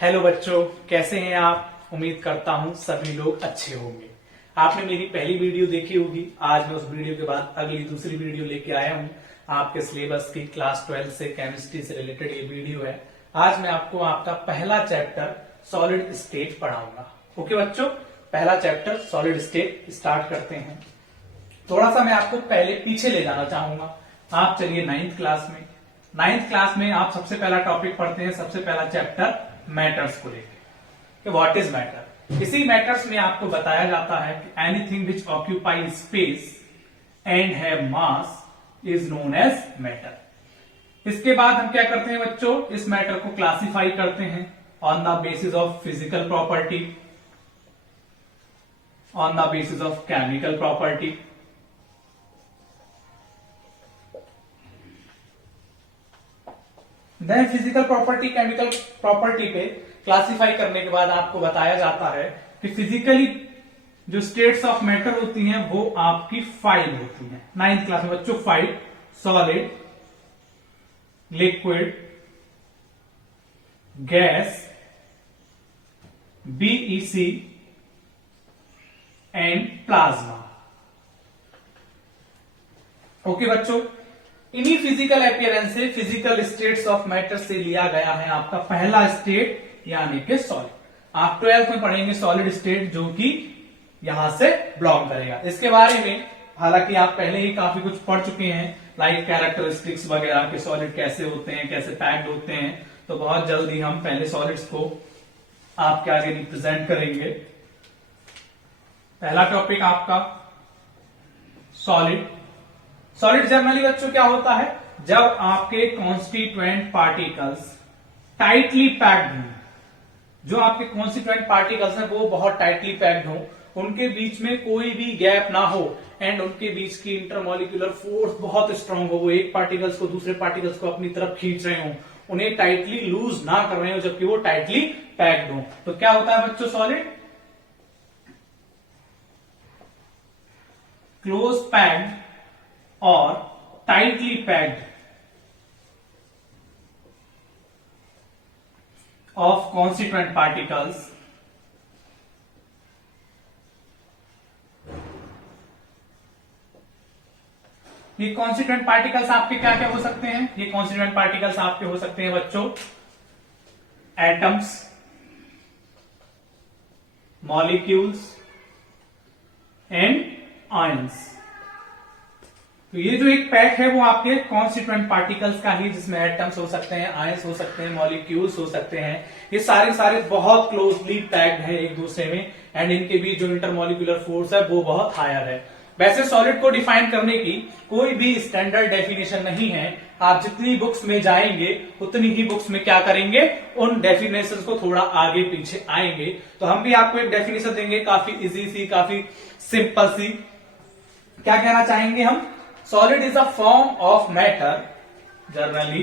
Hello बच्चों, कैसे हैं आप। उम्मीद करता हूं सभी लोग अच्छे होंगे। आपने मेरी पहली वीडियो देखी होगी। आज मैं उस वीडियो के बाद अगली दूसरी वीडियो लेके आया हूं। आपके सिलेबस की क्लास 12 से केमिस्ट्री से रिलेटेड ये वीडियो है। आज मैं आपको आपका पहला चैप्टर सॉलिड स्टेट पढ़ाऊंगा। ओके बच्चों, पहला चैप्टर सॉलिड स्टेट स्टार्ट करते हैं। थोड़ा सा मैं आपको पहले पीछे ले जाना चाहूंगा। आप चलिए नाइन्थ क्लास में। नाइन्थ क्लास में आप सबसे पहला टॉपिक पढ़ते हैं, सबसे पहला चैप्टर मैटर्स को लेकर। What is matter. इसी मैटर्स में आपको बताया जाता है कि anything which occupy space and have mass is known as matter. इसके बाद हम क्या करते हैं बच्चों, इस मैटर को क्लासिफाई करते हैं on the basis of physical property, on the basis of chemical property, then physical property chemical property पे क्लासिफाई करने के बाद आपको बताया जाता है कि फिजिकली जो स्टेट्स ऑफ मैटर होती हैं वो आपकी 5 होती हैं। नाइन्थ क्लास में बच्चों 5: solid, liquid, gas, BEC and plasma. Okay बच्चों, इन्हीं फिजिकल अपीयरेंस से, फिजिकल स्टेट्स ऑफ मैटर से लिया गया है आपका पहला स्टेट यानी कि सॉलिड। आप 12th में पढ़ेंगे सॉलिड स्टेट, जो कि यहां से बिलोंग करेगा। इसके बारे में हालांकि आप पहले ही काफी कुछ पढ़ चुके हैं, लाइक कैरेक्टरिस्टिक्स वगैरह के, सॉलिड कैसे होते हैं, कैसे पैक्ड होते हैं। तो बहुत जल्दी हम पहले सॉलिड्स को आपके आगे रिप्रेजेंट करेंगे। पहला टॉपिक आपका सॉलिड। सॉलिड जनरली बच्चों क्या होता है, जब आपके कॉन्स्टिट्यूएंट पार्टिकल्स टाइटली पैक्ड हों, जो आपके कॉन्स्टिट्यूएंट पार्टिकल्स हैं वो बहुत टाइटली पैक्ड हों, उनके बीच में कोई भी गैप ना हो एंड उनके बीच की इंटरमॉलिक्यूलर फोर्स बहुत स्ट्रांग हो, वो एक पार्टिकल्स को दूसरे पार्टिकल्स को अपनी तरफ खींच रहे हो, उन्हें टाइटली लूज ना कर रहे हो, जबकि वो टाइटली पैक्ड हो, तो क्या होता है बच्चों solid, close packed or tightly packed of constituent particles ये कॉन्स्टिट्यूएंट पार्टिकल्स आपके क्या क्या हो सकते हैं। ये कॉन्स्टिट्यूएंट पार्टिकल्स आपके हो सकते हैं बच्चों एटम्स, मॉलिक्यूल्स एंड आयंस। तो ये जो एक पैक है वो आपके कॉन्स्टिट्यूएंट पार्टिकल्स का ही, जिसमें एटम्स हो सकते हैं, आयंस हो सकते हैं, मॉलिक्यूल्स हो सकते हैं। ये सारे बहुत क्लोजली पैक्ड है एक दूसरे में एंड इनके बीच जो इंटरमॉलिक्यूलर फोर्स है वो बहुत हायर है। वैसे सॉलिड को डिफाइन करने की कोई भी स्टैंडर्ड डेफिनेशन नहीं है। आप जितनी बुक्स में जाएंगे उतनी ही बुक्स में क्या करेंगे, उन डेफिनेशन को थोड़ा आगे पीछे आएंगे। तो हम भी आपको एक डेफिनेशन देंगे, काफी इजी सी, काफी सिंपल सी। क्या कहना चाहेंगे हम, solid is a form of matter, generally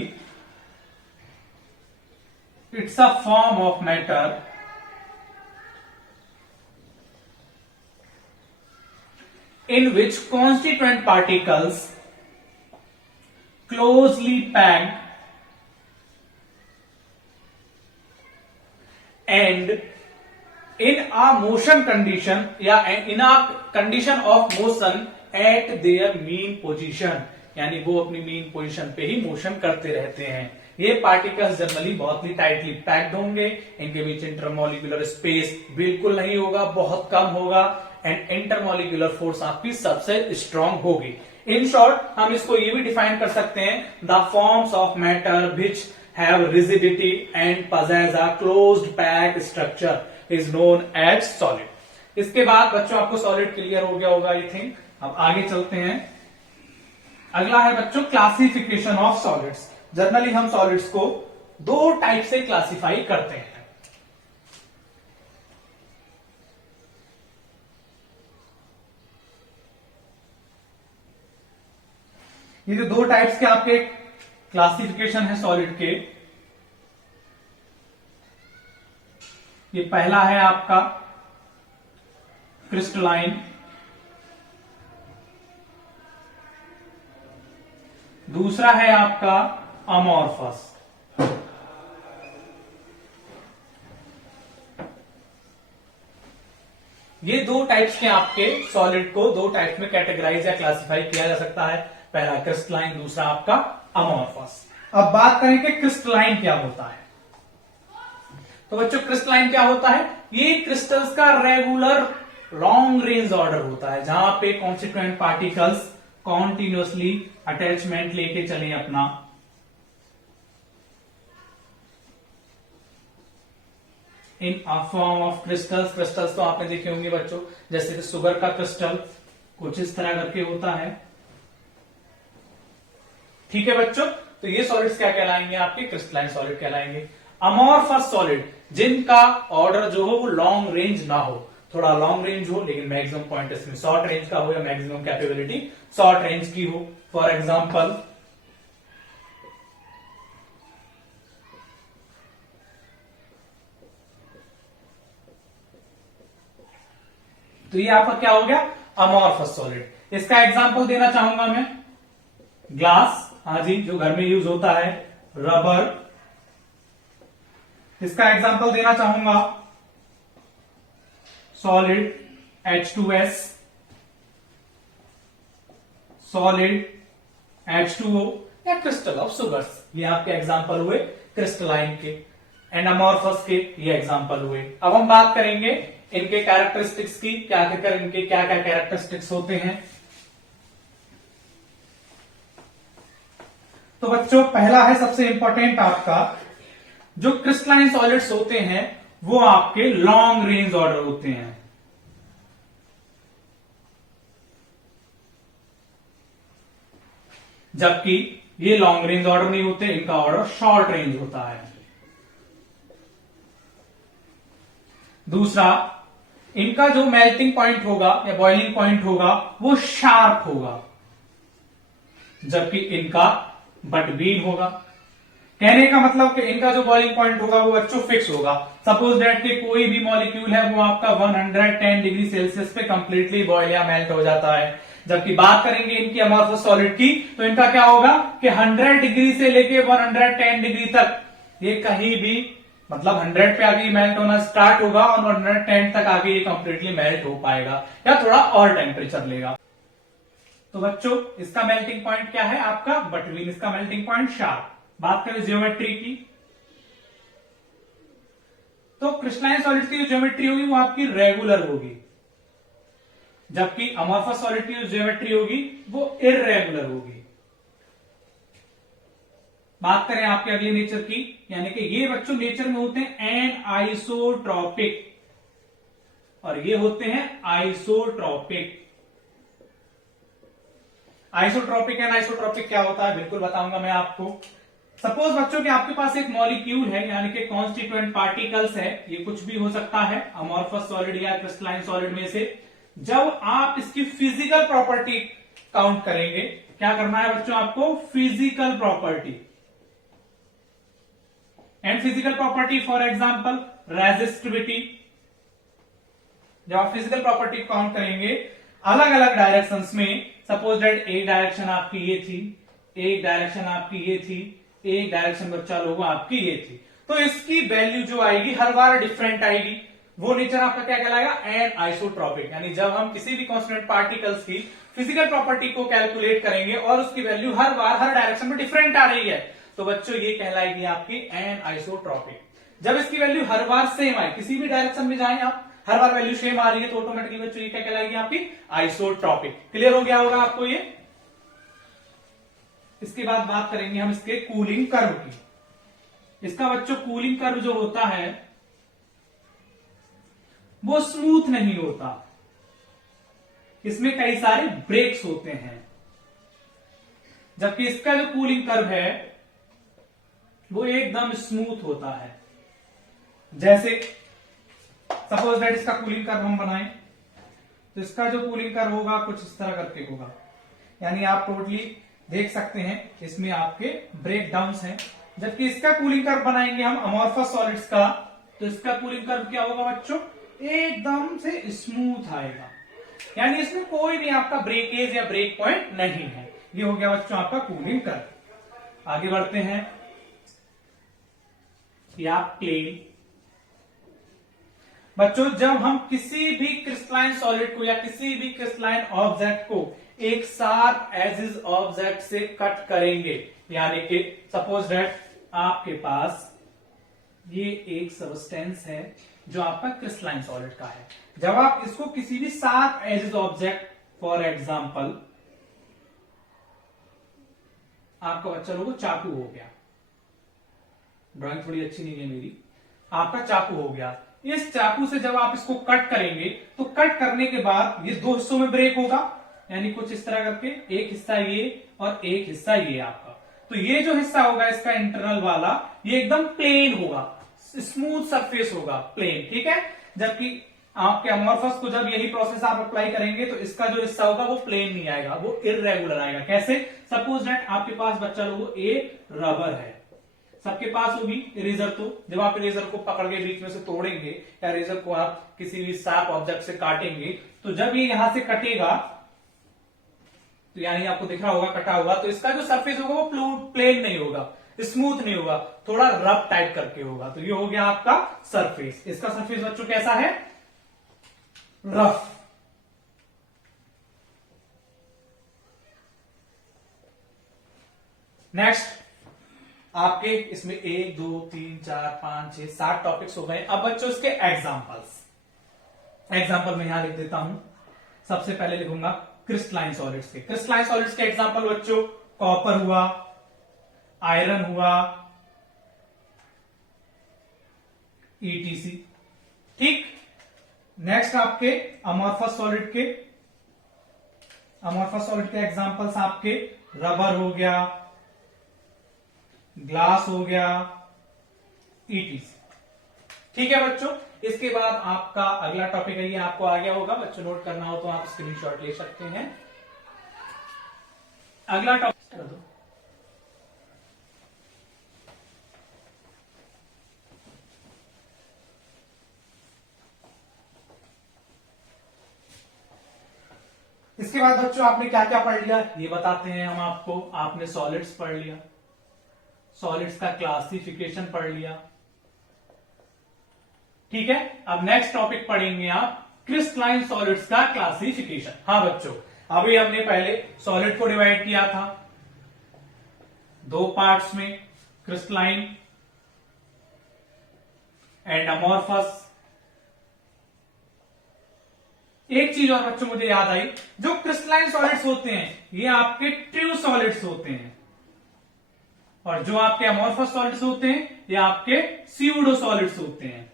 it's a form of matter in which constituent particles closely packed and in a motion condition या in a condition of motion eight there mean position, यानी वो अपनी mean position पे ही motion करते रहते हैं। ये particles generally बहुत ही टाइटली पैक्ड होंगे, इनके बीच इंटरमॉलिक्यूलर स्पेस बिल्कुल नहीं होगा, बहुत कम होगा एंड इंटरमॉलिक्यूलर फोर्स आपकी सबसे स्ट्रांग होगी। इन शॉर्ट हम इसको ये भी डिफाइन कर सकते हैं, the forms of matter which have rigidity and possess a closed packed structure is known as solid। इसके बाद बच्चों आपको सॉलिड क्लियर हो गया होगा आई थिंक। अब आगे चलते हैं। अगला है बच्चों क्लासिफिकेशन ऑफ सॉलिड्स। जनरली हम सॉलिड्स को 2 टाइप से क्लासिफाई करते हैं। ये जो 2 टाइप्स के आपके क्लासिफिकेशन है सॉलिड के, ये पहला है आपका क्रिस्टलाइन, दूसरा है आपका अमॉर्फस। ये दो टाइप्स के आपके सॉलिड को दो टाइप्स में कैटेगराइज या क्लासिफाई किया जा सकता है। पहला क्रिस्टलाइन, दूसरा आपका अमोर्फस। अब बात करें कि क्रिस्टलाइन क्या होता है। तो बच्चों क्रिस्टलाइन क्या होता है? ये क्रिस्टल्स का रेगुलर लॉन्ग रेंज ऑर्डर होता है, जहां पे कॉन्स्टिट्यूएंट पार्टिकल्स कॉन्टिन्यूअसली अटैचमेंट लेके चले अपना। In form of crystals. Crystals तो आपने देखे होंगे बच्चों, जैसे कि शुगर का क्रिस्टल कुछ इस तरह करके होता है। ठीक है बच्चों, तो ये सॉलिड्स क्या कहलाएंगे? आपके क्रिस्टलाइन सॉलिड कहलाएंगे। अमोर्फस सॉलिड, जिनका ऑर्डर जो हो वो लॉन्ग रेंज ना हो, थोड़ा लॉन्ग रेंज हो लेकिन मैक्सिमम पॉइंट इसमें शॉर्ट रेंज का हो, या मैक्सिमम कैपेबिलिटी शॉर्ट रेंज की हो। फॉर एग्जाम्पल तो ये आपका क्या हो गया? Amorphous solid. इसका एग्जांपल देना चाहूंगा मैं, ग्लास, हाँ जी, जो घर में यूज होता है, रबर। इसका एग्जांपल देना चाहूंगा सॉलिड H2S, सॉलिड H2O, या क्रिस्टल ऑफ शुगर्स। ये आपके एग्जांपल हुए क्रिस्टलाइन के। एंड अमोर्फस के ये एग्जांपल हुए। अब हम बात करेंगे इनके कैरेक्टरिस्टिक्स की, क्या इनके क्या क्या कैरेक्टरिस्टिक्स होते हैं। तो बच्चों पहला है सबसे इंपॉर्टेंट आपका, जो क्रिस्टलाइन सॉलिड्स होते हैं वो आपके लॉन्ग रेंज ऑर्डर होते हैं, जबकि ये लॉन्ग रेंज ऑर्डर नहीं होते, इनका ऑर्डर शॉर्ट रेंज होता है। दूसरा, इनका जो मेल्टिंग पॉइंट होगा या बॉइलिंग पॉइंट होगा वो शार्प होगा, जबकि इनका बटवीन होगा। कहने का मतलब कि इनका जो बॉइलिंग पॉइंट होगा वो बच्चों फिक्स होगा। सपोज दैट कि कोई भी मॉलिक्यूल है वो आपका 110 डिग्री सेल्सियस पे कंप्लीटली बॉयल या मेल्ट हो जाता है, जबकि बात करेंगे इनकी अमोर्फस सॉलिड की तो इनका क्या होगा कि 100 डिग्री से लेके 110 डिग्री तक ये कहीं भी, मतलब 100 पे आगे मेल्ट होना स्टार्ट होगा और 110 तक आगे ये कंप्लीटली मेल्ट हो पाएगा या थोड़ा और टेम्परेचर लेगा। तो बच्चों इसका मेल्टिंग पॉइंट क्या है? आपका बटवीन। इसका मेल्टिंग पॉइंट शार्प। बात करें ज्योमेट्री की, तो क्रिस्टलाइन सॉलिड की जो ज्योमेट्री होगी वो आपकी रेगुलर होगी, जबकि अमोर्फस सॉलिड की जो ज्योमेट्री होगी वो इररेगुलर होगी। बात करें आपके अगले नेचर की, यानी कि ये बच्चों नेचर में होते हैं एनआइसोट्रॉपिक और ये होते हैं आइसोट्रॉपिक। आइसोट्रॉपिक एंड आइसोट्रॉपिक क्या होता है बिल्कुल बताऊंगा मैं आपको। सपोज बच्चों कि आपके पास एक मॉलिक्यूल है, यानी कि कॉन्स्टिट्यूएंट पार्टिकल्स है, ये कुछ भी हो सकता है अमोर्फस सॉलिड या क्रिस्टलाइन सॉलिड में से। जब आप इसकी फिजिकल प्रॉपर्टी काउंट करेंगे, क्या करना है बच्चों आपको? Physical property. And physical property for example resistivity. जब आप फिजिकल प्रॉपर्टी काउंट करेंगे अलग अलग डायरेक्शंस में, सपोज दैट एक डायरेक्शन आपकी ये थी, एक डायरेक्शन आपकी ये थी, एक डायरेक्शन बच्चा लोगों आपकी ये थी, तो इसकी वैल्यू जो आएगी हर बार डिफरेंट आएगी। वो नेचर आपका क्या कहलाएगा? An isotropic. यानी जब हम किसी भी कॉन्स्टेंट पार्टिकल्स की फिजिकल प्रॉपर्टी को कैलकुलेट करेंगे और उसकी वैल्यू हर बार हर डायरेक्शन में डिफरेंट आ रही है, तो बच्चों ये कहलाएगी आपकी एन आइसोट्रॉपिक। जब इसकी वैल्यू हर बार सेम आए, किसी भी डायरेक्शन में जाए आप, हर बार वैल्यू सेम आ रही है, तो ऑटोमेटिकली बच्चों ये क्या कहलाएगी? आपकी आइसोट्रॉपिक। क्लियर हो गया होगा आपको ये। इसके बाद बात करेंगे हम इसके कूलिंग कर्व की। इसका बच्चों कूलिंग कर्व जो होता है वो स्मूथ नहीं होता, इसमें कई सारे ब्रेक्स होते हैं, जबकि इसका जो कूलिंग कर्व है वो एकदम स्मूथ होता है। जैसे सपोज दैट इसका कूलिंग कर्व हम बनाएं, तो इसका जो कूलिंग कर्व होगा कुछ इस तरह करके होगा, यानी आप टोटली देख सकते हैं इसमें आपके ब्रेक डाउन्स हैं। जबकि इसका कूलिंग कर्व बनाएंगे हम अमोर्फस सॉलिड्स का, तो इसका कूलिंग कर्व क्या होगा बच्चों? एकदम से स्मूथ आएगा, यानी इसमें कोई भी आपका ब्रेकेज या ब्रेक पॉइंट नहीं है। ये हो गया बच्चों आपका कूलिंग कर्व। आगे बढ़ते हैं, या प्लेन। बच्चों जब हम किसी भी क्रिस्टलाइन सॉलिड को या किसी भी क्रिस्टलाइन ऑब्जेक्ट को एक शार्प एजिस ऑब्जेक्ट से कट करेंगे, यानी कि सपोज दैट आपके पास ये एक सबस्टेंस है जो आपका क्रिस्टलाइन सॉलिड का है, जब आप इसको किसी भी sharp edges object, for example आपका बच्चा लोगों चाकू हो गया, ड्राइंग थोड़ी अच्छी नहीं है मेरी, आपका चाकू हो गया, इस चाकू से जब आप इसको कट करेंगे तो कट करने के बाद ये दो हिस्सों में ब्रेक होगा, यानी कुछ इस तरह करके एक हिस्सा ये और एक हिस्सा ये आपका। तो ये जो हिस्सा होगा इसका इंटरनल वाला, ये एकदम प्लेन होगा, स्मूथ सरफेस होगा, प्लेन, ठीक है। जबकि आपके अमोर्फस को जब यही प्रोसेस आप अप्लाई करेंगे तो इसका जो हिस्सा होगा वो प्लेन नहीं आएगा, वो इररेगुलर आएगा। कैसे? सपोज दैट आपके पास बच्चा लोगों ए रबर है, सबके पास होगी इरेजर, तो जब आप इरेजर को पकड़ के बीच में से तोड़ेंगे या इरेजर को आप किसी भी शार्प ऑब्जेक्ट से काटेंगे, तो जब ये यहां से कटेगा तो यानी आपको दिख रहा होगा कटा हुआ, तो इसका जो सरफेस होगा वो प्लेन नहीं होगा, स्मूथ नहीं होगा, थोड़ा रफ टाइप करके होगा। तो ये हो गया आपका सरफेस। इसका सरफेस बच्चों कैसा है? रफ। नेक्स्ट आपके इसमें 1 2 3 4 5 6 7 टॉपिक्स हो गए। अब बच्चों इसके एग्जाम्पल मैं यहां लिख देता हूं। सबसे पहले लिखूंगा क्रिस्टलाइन सॉलिड्स के। क्रिस्टलाइन सॉलिड्स के एग्जाम्पल बच्चों कॉपर हुआ, आयरन हुआ, ETC, ठीक। नेक्स्ट आपके अमोर्फस सॉलिड के एग्जाम्पल्स आपके रबर हो गया, ग्लास हो गया, ETC, ठीक है बच्चों। इसके बाद आपका अगला टॉपिक है, ये आपको आ गया होगा, बच्चों नोट करना हो तो आप स्क्रीनशॉट ले सकते हैं। अगला टॉपिक कर दो। इसके बाद बच्चों आपने क्या क्या पढ़ लिया ये बताते हैं हम आपको। आपने सॉलिड्स पढ़ लिया, सॉलिड्स का क्लासिफिकेशन पढ़ लिया, ठीक है। अब नेक्स्ट टॉपिक पढ़ेंगे आप क्रिस्टलाइन सॉलिड्स का क्लासिफिकेशन। हाँ बच्चों, अभी हमने पहले सॉलिड को डिवाइड किया था दो पार्ट्स में, क्रिस्टलाइन एंड अमोर्फस। एक चीज और बच्चों मुझे याद आई, जो क्रिस्टलाइन सॉलिड्स होते हैं ये आपके ट्रू सॉलिड्स होते हैं, और जो आपके अमोर्फस सॉलिड्स होते हैं ये आपके स्यूडो सॉलिड्स होते हैं।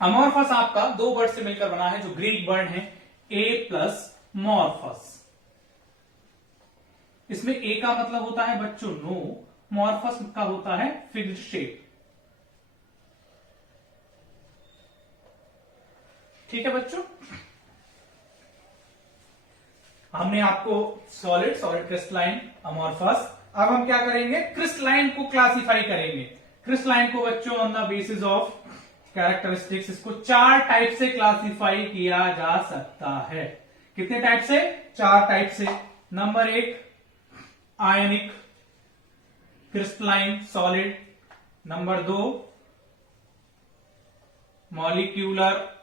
अमोर्फस आपका दो वर्ड से मिलकर बना है, जो ग्रीक वर्ड है ए प्लस मॉर्फस। इसमें ए का मतलब होता है बच्चों नो, मॉर्फस का होता है फिक्स्ड शेप, ठीक है बच्चों। हमने आपको सॉलिड क्रिस्टलाइन, अमोर्फस। अब हम क्या करेंगे? क्रिस्टलाइन को क्लासिफाई करेंगे। क्रिस्टलाइन को बच्चों on the basis of characteristics, इसको 4 टाइप से क्लासिफाई किया जा सकता है। कितने टाइप से? 4 टाइप से। Number 1 ionic crystalline solid, number 2 molecular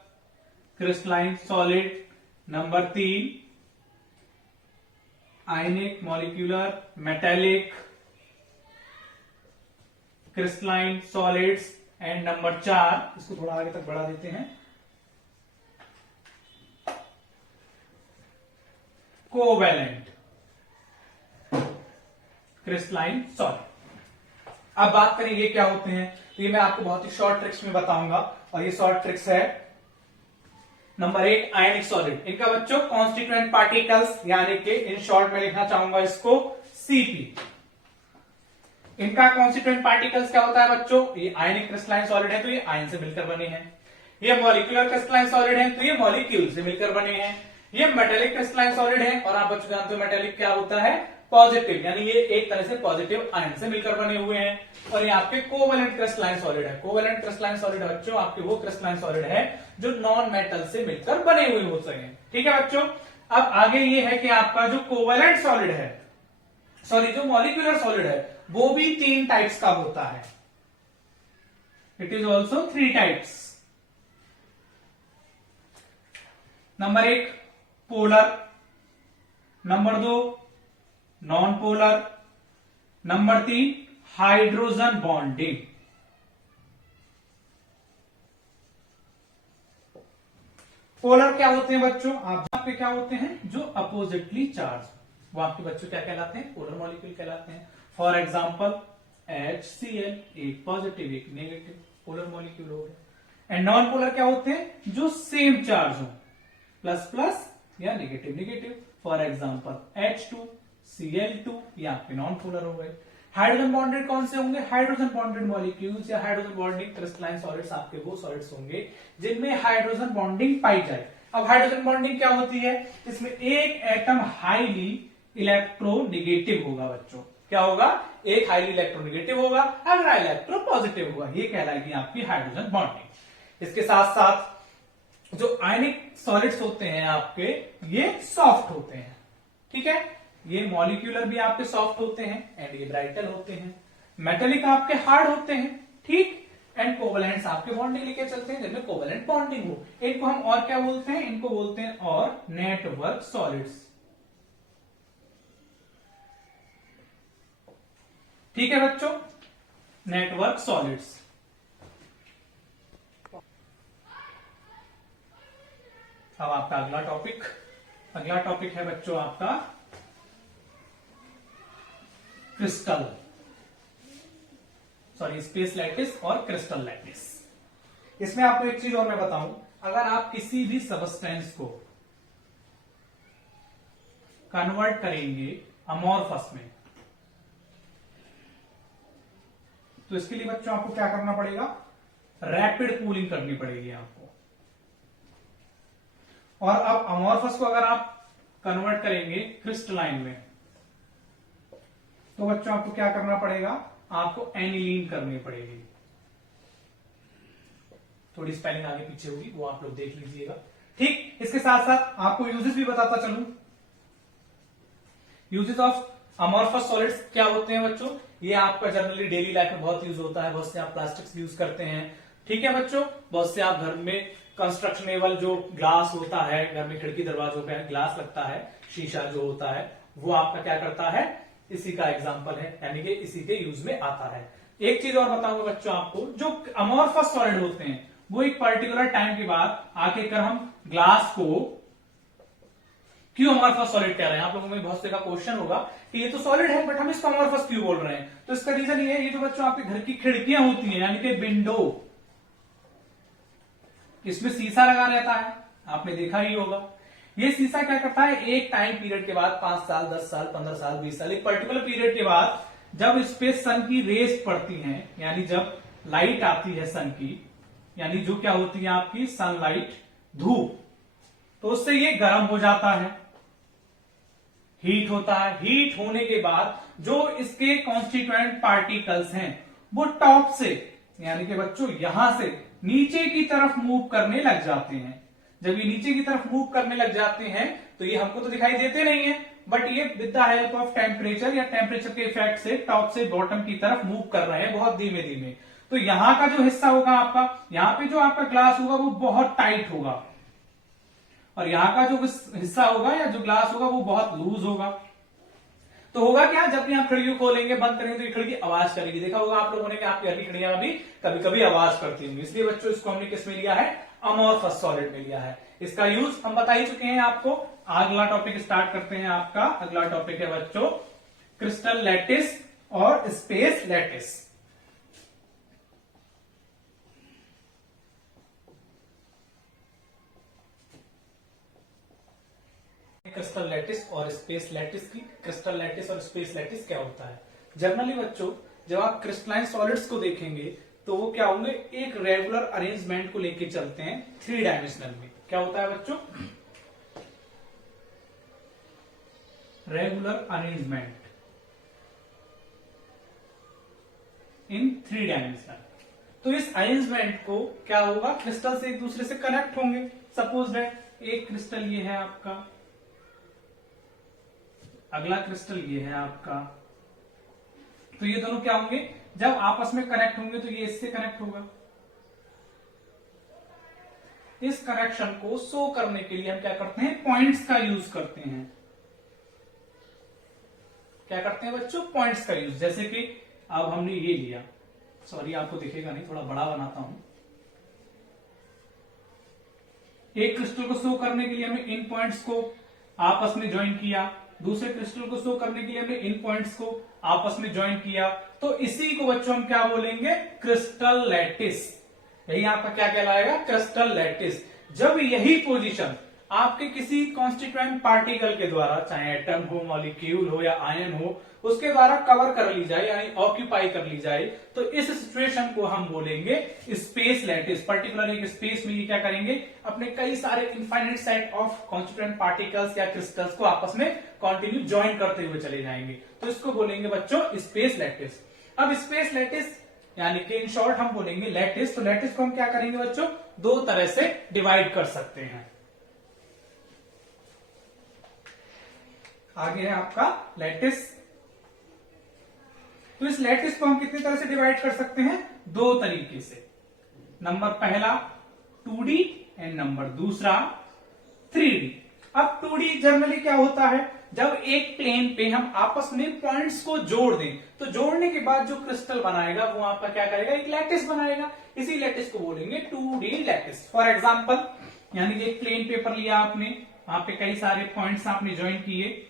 crystalline solid, number 3 ionic molecular metallic crystalline solids, and number 4, इसको थोड़ा आगे तक बढ़ा देते हैं, कोवैलेंट क्रिस्टलाइन सॉलिड। अब बात करेंगे क्या होते हैं, तो ये मैं आपको बहुत ही शॉर्ट ट्रिक्स में बताऊंगा, और ये शॉर्ट ट्रिक्स है। नंबर 1 आयनिक सॉलिड, इनका बच्चों कॉन्स्टिट्यूएंट पार्टिकल्स, यानी कि इन शॉर्ट में लिखना चाहूंगा इसको Cp। इनका कॉन्स्टिट्यूएंट पार्टिकल्स क्या होता है बच्चों? ये आयनिक क्रिस्टलाइन सॉलिड है तो ये आयन से मिलकर बने हैं, ये मॉलिक्यूलर क्रिस्टलाइन सॉलिड है तो ये मॉलिक्यूल से मिलकर बने हैं, ये मेटेलिक क्रिस्टलाइन सॉलिड है, और आप बच्चों जानते हो मेटेलिक क्या होता है? पॉजिटिव, यानी ये एक तरह से पॉजिटिव आयन से मिलकर बने हुए हैं। और ये आपके कोवैलेंट क्रिस्टलाइन सॉलिड है। कोवैलेंट क्रिस्टलाइन सॉलिड बच्चों आपके वो क्रिस्टलाइन सॉलिड है जो नॉन मेटल से मिलकर बने हुए होते हैं, ठीक है बच्चों। अब आगे ये है कि आपका जो कोवैलेंट सॉलिड है, सॉरी जो मॉलिक्यूलर सॉलिड है, वो भी 3 टाइप्स का होता है। It is also 3 types. Number 1 polar, number 2 non polar, number 3 hydrogen bonding. Polar क्या होते हैं बच्चों, आप पे क्या होते हैं, जो अपोजिटली चार्ज, वो आपके बच्चों क्या कहलाते हैं, पोलर मॉलिक्यूल कहलाते हैं। फॉर एग्जाम्पल HCl, एक पॉजिटिव एक नेगेटिव, पोलर मॉलिक्यूल हो गया। एंड नॉन पोलर क्या होते हैं, जो सेम चार्ज हो, प्लस प्लस या negative negative. For example H2Cl2, ये आपके नॉन पोलर हो गए। हाइड्रोजन बॉन्डेड कौन से होंगे, हाइड्रोजन बॉन्डेड मॉलिक्यूल्स या हाइड्रोजन बॉन्डिंग क्रिस्टलाइन सॉलिड्स आपके वो सॉलिड्स होंगे जिनमें हाइड्रोजन बॉन्डिंग पाई जाए। अब हाइड्रोजन बॉन्डिंग क्या होती है, इसमें एक एटम हाईली इलेक्ट्रोनेगेटिव होगा बच्चों। क्या होगा, एक हाईली इलेक्ट्रोनेगेटिव होगा, अगला इलेक्ट्रो पॉजिटिव होगा, ये कहलाएगी आपकी हाइड्रोजन बॉन्डिंग। इसके साथ साथ जो आयनिक सॉलिड्स होते हैं आपके, ये सॉफ्ट होते हैं, ठीक है, ये मॉलिक्यूलर भी आपके सॉफ्ट होते हैं एंड ये ब्राइटल होते हैं। मेटेलिक आपके हार्ड होते हैं, ठीक, एंड कोवलेंट्स आपके बॉन्डिंग लेके चलते हैं जिनमें कोवलेंट बॉन्डिंग हो। इनको हम और क्या बोलते हैं, इनको बोलते हैं और नेटवर्क सॉलिड्स। ठीक है बच्चों, नेटवर्क सॉलिड्स। अब आपका अगला टॉपिक है बच्चों आपका क्रिस्टल, सॉरी स्पेस लैटिस और क्रिस्टल लैटिस। इसमें आपको एक चीज और मैं बताऊं, अगर आप किसी भी सबस्टेंस को कन्वर्ट करेंगे अमोर्फस में, तो इसके लिए बच्चों आपको क्या करना पड़ेगा, रैपिड कूलिंग करनी पड़ेगी आपको। और अब अमोर्फस को अगर आप कन्वर्ट करेंगे क्रिस्टलाइन में, तो बच्चों आपको क्या करना पड़ेगा, आपको एनिलीन करनी पड़ेगी। थोड़ी स्पेलिंग आगे पीछे होगी, वो आप लोग देख लीजिएगा, ठीक। इसके साथ साथ आपको यूजेस भी बताता चलूं। यूजेस ऑफ अमोर्फस सॉलिड्स क्या होते हैं बच्चों, ये आपका जनरली डेली लाइफ में बहुत यूज होता है, बहुत से आप प्लास्टिक्स यूज करते हैं, ठीक है बच्चों। बहुत से आप घर में कंस्ट्रक्शनेबल जो ग्लास होता है, घर में खिड़की दरवाजों पे ग्लास लगता है, शीशा जो होता है, वो आपका क्या करता है, इसी का एग्जाम्पल है, यानी कि इसी के यूज में आता है। एक चीज और बताऊंगा बच्चों आपको, जो अमोर्फस सॉलिड होते हैं वो एक पर्टिकुलर टाइम के बाद आके कर हम ग्लास को क्यों अमोर्फस सॉलिड कह रहे हैं, आप लोगों में बहुत से का क्वेश्चन होगा कि ये तो सॉलिड है बट हम इसको अमोर्फस क्यों बोल रहे हैं। तो इसका रीजन ये है, ये जो बच्चों आपके घर की खिड़कियां होती हैं, यानी कि विंडो, इसमें शीशा लगा रहता है, आपने देखा ही होगा। ये शीशा क्या करता है, एक टाइम पीरियड के बाद 5 साल 10 साल 15 साल 20 साल, एक पर्टिकुलर पीरियड के बाद जब इस पे सन की रेस पड़ती हैं, यानी जब लाइट आती है सन की, यानी जो क्या होती है आपकी सनलाइट, धूप, तो उससे ये गर्म हो जाता है, हीट होता है। हीट होने के बाद जो इसके कॉन्स्टिट्यूएंट पार्टिकल्स हैं वो टॉप से, यानी कि बच्चों यहां से नीचे की तरफ मूव करने लग जाते हैं। जब ये नीचे की तरफ मूव करने लग जाते हैं तो ये हमको तो दिखाई देते नहीं है, बट ये with the help of temperature या टेम्परेचर के इफेक्ट से टॉप से बॉटम की तरफ मूव कर रहे हैं बहुत धीमे धीमे। तो यहां का जो हिस्सा होगा आपका, यहां पे जो आपका ग्लास होगा वो बहुत टाइट होगा, और यहां का जो हिस्सा होगा या जो ग्लास होगा वो बहुत लूज होगा। तो होगा क्या, जब भी आप खिड़की खोलेंगे बंद करेंगे तो ये खिड़की आवाज करेगी। देखा होगा आप लोगों ने कि आपकी हल्की खिड़कियां भी कभी कभी आवाज करती होंगी। इसलिए बच्चों इसको हमने किस में लिया है, अमोर्फस सॉलिड में लिया है। इसका यूज हम बता ही चुके हैं आपको। अगला टॉपिक स्टार्ट करते हैं। आपका अगला टॉपिक है बच्चों क्रिस्टल लैटिस और स्पेस लैटिस। क्रिस्टल लैटिस और स्पेस लैटिस की, क्रिस्टल लैटिस और स्पेस लैटिस क्या होता है। जनरली बच्चों जब आप क्रिस्टलाइन सॉलिड्स को देखेंगे तो वो क्या होंगे, एक रेगुलर अरेंजमेंट को लेके चलते हैं 3 डायमेंशनल में। क्या होता है बच्चों, रेगुलर अरेंजमेंट इन 3 डायमेंशनल। तो इस अरेंजमेंट को क्या होगा, क्रिस्टल से एक दूसरे से कनेक्ट होंगे। सपोज दैट एक क्रिस्टल ये है आपका, अगला क्रिस्टल ये है आपका, तो ये दोनों क्या होंगे, जब आपस में कनेक्ट होंगे तो ये इससे कनेक्ट होगा, इस कनेक्शन को शो करने के लिए हम क्या करते हैं, पॉइंट्स का यूज करते हैं। क्या करते हैं बच्चों, पॉइंट्स का यूज। जैसे कि अब हमने ये लिया, सॉरी आपको दिखेगा नहीं, थोड़ा बड़ा बनाता हूं। एक क्रिस्टल को शो करने के लिए हमने इन पॉइंट्स को आपस में ज्वाइन किया, दूसरे क्रिस्टल को शो करने के लिए हमने इन पॉइंट्स को आपस में ज्वाइन किया, तो इसी को बच्चों हम क्या बोलेंगे, क्रिस्टल लैटिस। यही आपका क्या कहलाएगा, क्रिस्टल लैटिस। जब यही पोजीशन आपके किसी कॉन्स्टिट्यूएंट पार्टिकल के द्वारा, चाहे एटम हो, मॉलिक्यूल हो या आयन हो, उसके द्वारा कवर कर ली जाए यानी ऑक्यूपाई कर ली जाए, तो इस सिचुएशन को हम बोलेंगे स्पेस लैटिस। पर्टिकुलर एक स्पेस में ये क्या करेंगे, अपने कई सारे infinite set of constituent particles या क्रिस्टल्स को आपस में कंटिन्यू ज्वाइन करते हुए चले जाएंगे, तो इसको बोलेंगे बच्चों स्पेस लैटिस। अब स्पेस लैटिस यानी कि इन शॉर्ट हम बोलेंगे लैटिस। तो लैटिस को हम क्या करेंगे बच्चों, दो तरह से डिवाइड कर सकते हैं। आगे है आपका लैटिस। तो इस लैटिस को हम कितनी तरह से डिवाइड कर सकते हैं, दो तरीके से। नंबर पहला 2D एंड नंबर दूसरा 3D। अब 2D जनरली क्या होता है, जब एक प्लेन पे हम आपस में पॉइंट्स को जोड़ दें, तो जोड़ने के बाद जो क्रिस्टल बनाएगा वो आपका क्या करेगा, एक लैटिस बनाएगा। इसी लैटिस को बोलेंगे 2D लैटिस। फॉर एग्जांपल, यानी कि एक प्लेन पेपर लिया आपने, वहां पे कई सारे पॉइंट्स आपने ज्वाइन किए,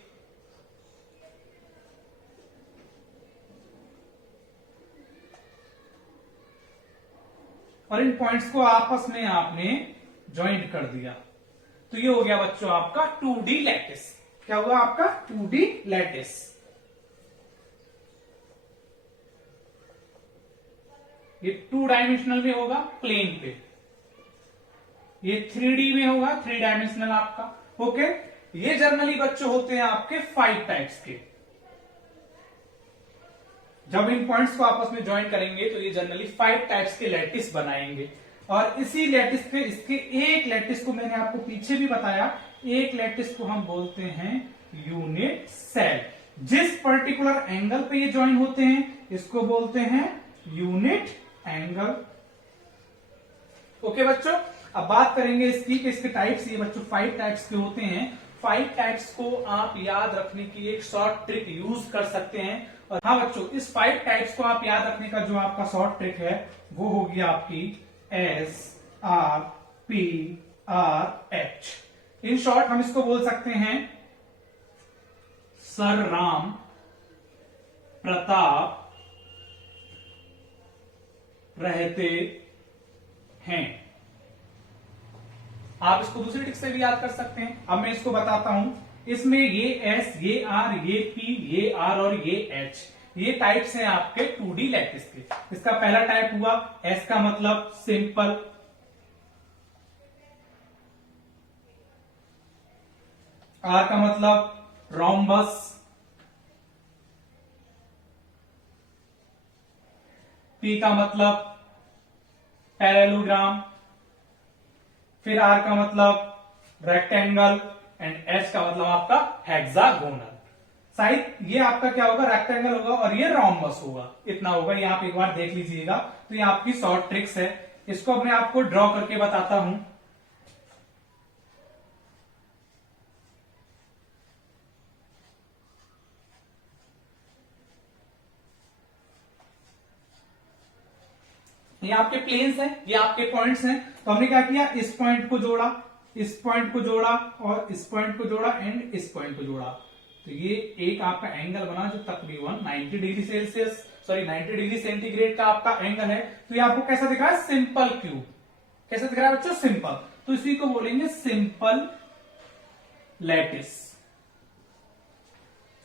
और इन पॉइंट्स को आपस में आपने ज्वाइंट कर दिया, तो ये हो गया बच्चों आपका 2D लैटिस। क्या हुआ आपका 2D लैटिस। ये 2 डायमेंशनल में होगा प्लेन पे, ये 3D में होगा 3 डायमेंशनल आपका। ओके, ये जनरली बच्चों होते हैं आपके 5 टाइप्स के। जब इन पॉइंट्स को आपस में ज्वाइन करेंगे तो ये जनरली 5 टाइप्स के लैटिस बनाएंगे। और इसी लैटिस पे इसके एक लैटिस को मैंने आपको पीछे भी बताया, एक लैटिस को हम बोलते हैं यूनिट सेल। जिस पर्टिकुलर एंगल पे ये ज्वाइन होते हैं इसको बोलते हैं यूनिट एंगल। ओके बच्चों, अब बात करेंगे इसकी कि इसके टाइप्स, ये बच्चों 5 टाइप्स के होते हैं। 5 टाइप्स को आप याद रखने की एक शॉर्ट ट्रिक यूज कर सकते हैं। और हाँ बच्चों, इस 5 टाइप्स को आप याद रखने का जो आपका शॉर्ट ट्रिक है वो होगी आपकी SRPRH। इन शॉर्ट हम इसको बोल सकते हैं सर राम प्रताप रहते हैं। आप इसको दूसरी ट्रिक से भी याद कर सकते हैं। अब मैं इसको बताता हूं। इसमें ये S, ये R, ये P, ये R और ये H, ये टाइप्स हैं आपके 2D लैटिस के। इसका पहला टाइप हुआ S का मतलब सिंपल, R का मतलब रोम्बस, P का मतलब पैरेललोग्राम, फिर R का मतलब रेक्टेंगल एंड H का मतलब आपका हेक्सागोनल। शायद ये आपका क्या होगा, रेक्टेंगल होगा और ये रोम्बस होगा, इतना होगा। ये आप एक बार देख लीजिएगा। तो ये आपकी शॉर्ट ट्रिक्स है। इसको मैं आपको ड्रॉ करके बताता हूं। ये आपके प्लेन्स हैं, ये आपके पॉइंट्स हैं। तो हमने क्या किया, इस पॉइंट को जोड़ा, इस पॉइंट को जोड़ा और इस पॉइंट को जोड़ा एंड इस पॉइंट को जोड़ा। तो ये एक आपका एंगल बना जो तकरीबन 90 degree Celsius, sorry 90 degree centigrade का आपका एंगल है। तो ये आपको कैसा दिख रहा है, सिंपल क्यूब। कैसा दिख रहा है बच्चों, सिंपल। तो इसी को बोलेंगे सिंपल लैटिस।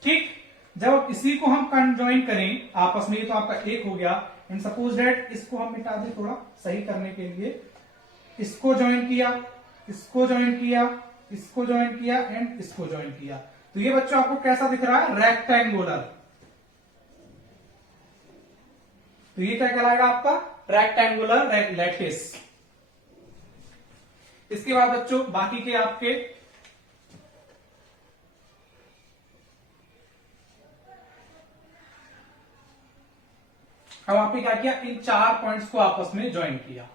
ठीक, जब इसी को हम कंजॉइन करें आपस में, ये तो आपका एक हो गया। एंड सपोज दैट इसको हम मिटा दें थोड़ा सही करने के लिए। इसको ज्वाइन किया, इसको ज्वाइन किया, इसको ज्वाइन किया एंड इसको ज्वाइन किया। तो ये बच्चों आपको कैसा दिख रहा है, रेक्टेंगुलर। तो ये क्या कहलाएगा आपका, रेक्टेंगुलर लैटिस। इसके बाद बच्चों बाकी के आपके अब आपने क्या किया, इन 4 पॉइंट्स को आपस में ज्वाइन किया।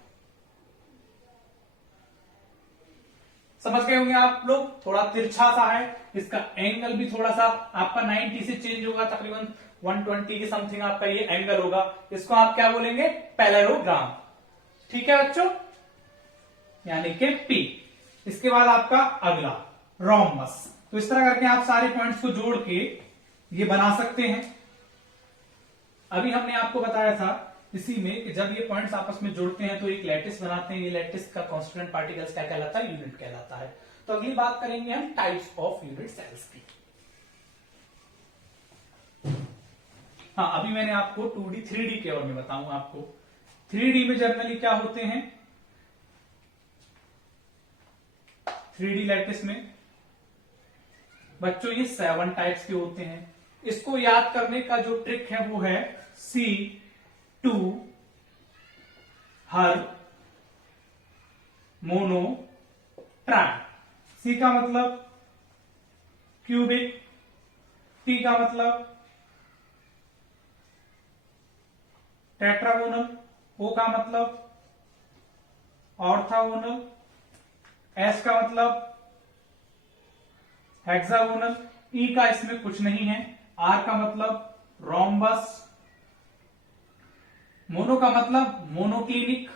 समझ गए होंगे आप लोग, थोड़ा तिरछा सा है, इसका एंगल भी थोड़ा सा आपका 90 से चेंज होगा, तकरीबन 120 की समथिंग आपका ये एंगल होगा। इसको आप क्या बोलेंगे, पैरेललोग्राम। ठीक है बच्चों, यानी कि पी। इसके बाद आपका अगला रोम्बस। तो इस तरह करके आप सारे पॉइंट्स को जोड़ के ये बना सकते हैं। अभी हमने आपको बताया था इसी में कि जब ये पॉइंट्स आपस में जुड़ते हैं तो एक लैटिस बनाते हैं। ये लैटिस का कॉन्स्टिट्यूएंट पार्टिकल्स क्या कहलाता है, यूनिट कहलाता है। तो अगली बात करेंगे हम टाइप्स ऑफ यूनिट सेल्स की। हाँ, अभी मैंने आपको 2D 3D के और में बताऊंगा आपको। 3D में जनरली क्या होते हैं, 3D लैटिस में बच्चों ये 7 टाइप्स के होते हैं। इसको याद करने का जो ट्रिक है वो है C2 हर मोनो ट्राई। सी का मतलब क्यूबिक, टी का मतलब टेट्रागोनल, ओ का मतलब ऑर्थोगोनल, एस का मतलब हेक्सागोनल, ई का इसमें कुछ नहीं है, आर का मतलब रोम्बस, मोनो का मतलब मोनोक्लिनिक,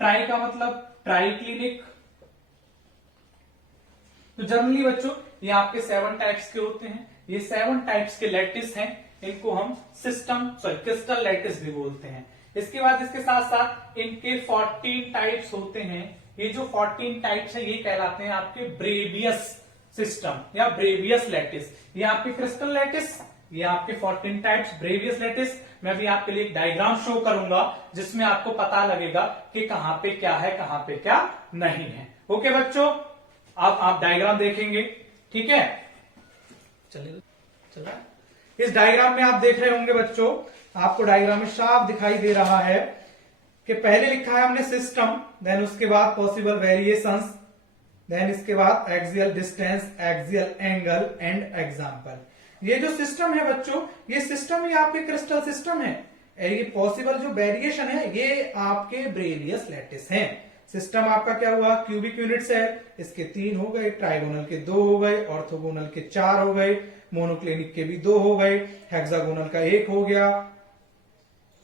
ट्राई का मतलब ट्राइक्लिनिक। तो जनरली बच्चों ये आपके 7 टाइप्स के होते हैं। ये 7 टाइप्स के लैटिस हैं, इनको हम क्रिस्टल लैटिस भी बोलते हैं। इसके बाद इसके साथ साथ इनके 14 टाइप्स होते हैं। ये जो 14 टाइप्स है ये कहलाते हैं आपके ब्रेवियस सिस्टम या ब्रेवियस लैटिस। ये आपके क्रिस्टल लैटिस, ये आपके 14 टाइप्स ब्रेवियस लैटिस। मैं भी आपके लिए एक डायग्राम शो करूंगा जिसमें आपको पता लगेगा कि कहां पे क्या है, कहां पे क्या नहीं है। ओके बच्चों, अब आप डायग्राम देखेंगे, ठीक है। चला इस डायग्राम में आप देख रहे होंगे बच्चों, आपको डायग्राम में साफ दिखाई दे रहा है कि पहले लिखा है हमने सिस्टम, देन उसके बाद पॉसिबल वेरिएशंस, देन इसके बाद axial distance, axial angle and example. ये जो सिस्टम है बच्चों, ये सिस्टम ही आपके क्रिस्टल सिस्टम है। ये पॉसिबल जो वेरिएशन है ये आपके ब्रेवियस लैटिस हैं। सिस्टम आपका क्या हुआ, क्यूबिक यूनिट सेल, इसके 3 हो गए, ट्राइगोनल के 2 हो गए, ऑर्थोगोनल के 4 हो गए, मोनोक्लिनिक के भी 2 हो गए, हेक्सागोनल का 1 हो गया,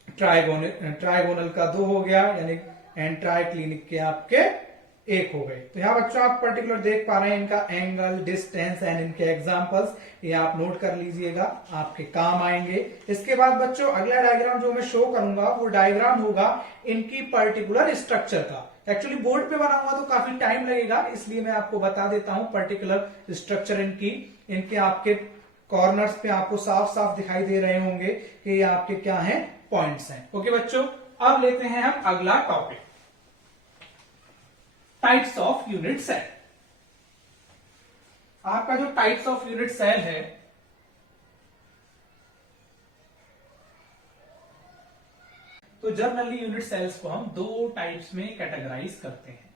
ट्राइगोनल का 2 हो गया, यानी एंड ट्राइक्लिनिक के आपके 1 हो गए। तो यहाँ बच्चों आप पर्टिकुलर देख पा रहे हैं इनका एंगल, डिस्टेंस एंड इनके एग्जांपल्स, ये आप नोट कर लीजिएगा, आपके काम आएंगे। इसके बाद बच्चों अगला डायग्राम जो मैं शो करूंगा वो डायग्राम होगा इनकी पर्टिकुलर स्ट्रक्चर का। एक्चुअली बोर्ड पे बनाऊंगा तो काफी टाइम लगेगा, इसलिए मैं आपको बता देता हूं पर्टिकुलर स्ट्रक्चर इनकी। इनके आपके कॉर्नर्स पे आपको साफ साफ दिखाई दे रहे होंगे कि ये आपके क्या हैं, पॉइंट्स हैं। ओके बच्चों, अब लेते हैं हम अगला topic, types of unit cell. आपका जो टाइप्स ऑफ यूनिट सेल है तो जनरली यूनिट सेल्स को हम 2 टाइप्स में कैटेगराइज करते हैं।